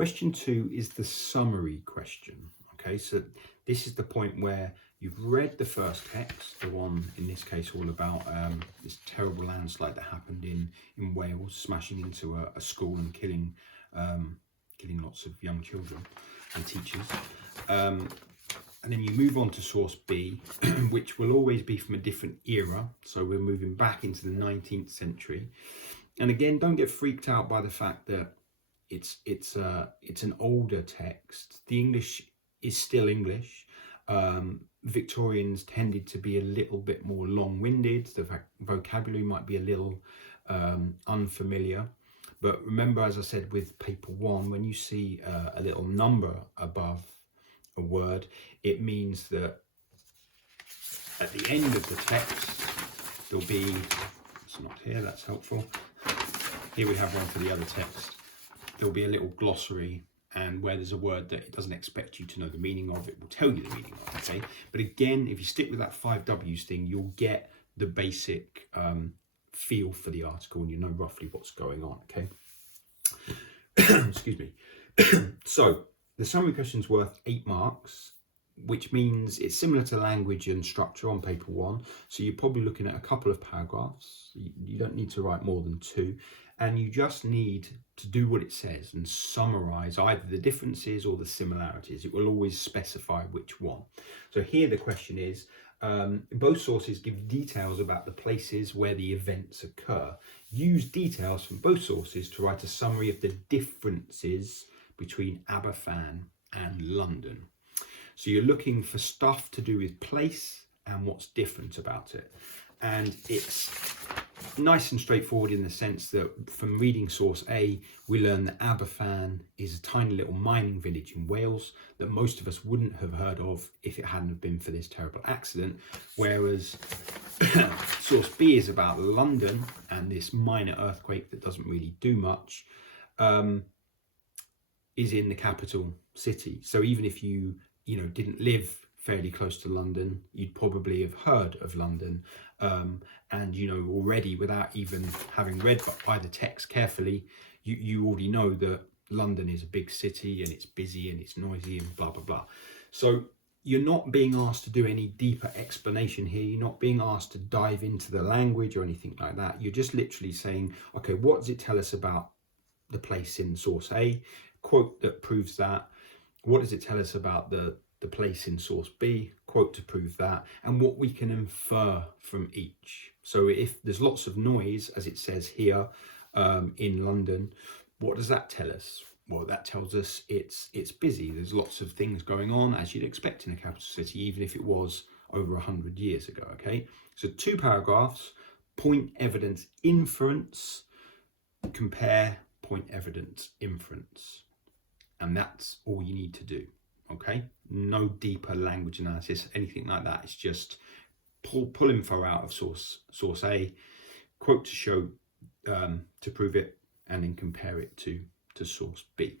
Question 2 is the summary question. Okay, so this is the point where you've read the first text, the one in this case all about this terrible landslide that happened in Wales, smashing into a school and killing lots of young children and teachers. And then you move on to source B, which will always be from a different era. So we're moving back into the 19th century. And again, don't get freaked out by the fact that it's an older text. The English is still English. Victorians tended to be a little bit more long-winded. The vocabulary might be a little unfamiliar. But remember, as I said with paper 1, when you see a little number above a word, it means that at the end of the text there'll be, it's not here, that's helpful. Here we have one for the other text. There'll be a little glossary, and where there's a word that it doesn't expect you to know the meaning of, it will tell you the meaning of, okay? But again, if you stick with that 5 W's thing, you'll get the basic feel for the article and you know roughly what's going on, okay? Excuse me. So the summary question's worth 8 marks, which means it's similar to language and structure on paper 1. So you're probably looking at a couple of paragraphs. You don't need to write more than 2. And you just need to do what it says and summarize either the differences or the similarities. It will always specify which one. So here the question is, both sources give details about the places where the events occur. Use details from both sources to write a summary of the differences between Aberfan and London. So you're looking for stuff to do with place and what's different about it. And it's nice and straightforward in the sense that from reading source A, we learn that Aberfan is a tiny little mining village in Wales that most of us wouldn't have heard of if it hadn't have been for this terrible accident. Whereas source B is about London and this minor earthquake that doesn't really do much, is in the capital city. So even if you didn't live fairly close to London, you'd probably have heard of London, and already, without even having read by the text carefully, you already know that London is a big city and it's busy and it's noisy and blah blah blah. So you're not being asked to do any deeper explanation here. You're not being asked to dive into the language or anything like that. You're just literally saying, okay, what does it tell us about the place in source A? Quote that proves that. What does it tell us about the place in source B? Quote to prove that, and what we can infer from each. So if there's lots of noise, as it says here, in London, what does that tell us? Well, that tells us it's busy. There's lots of things going on, as you'd expect in a capital city, even if it was over 100 years ago, okay? So 2 paragraphs, point, evidence, inference, compare, point, evidence, inference. And that's all you need to do, okay? No deeper language analysis, anything like that. It's just pull info out of source A, quote to show, to prove it, and then compare it to source B.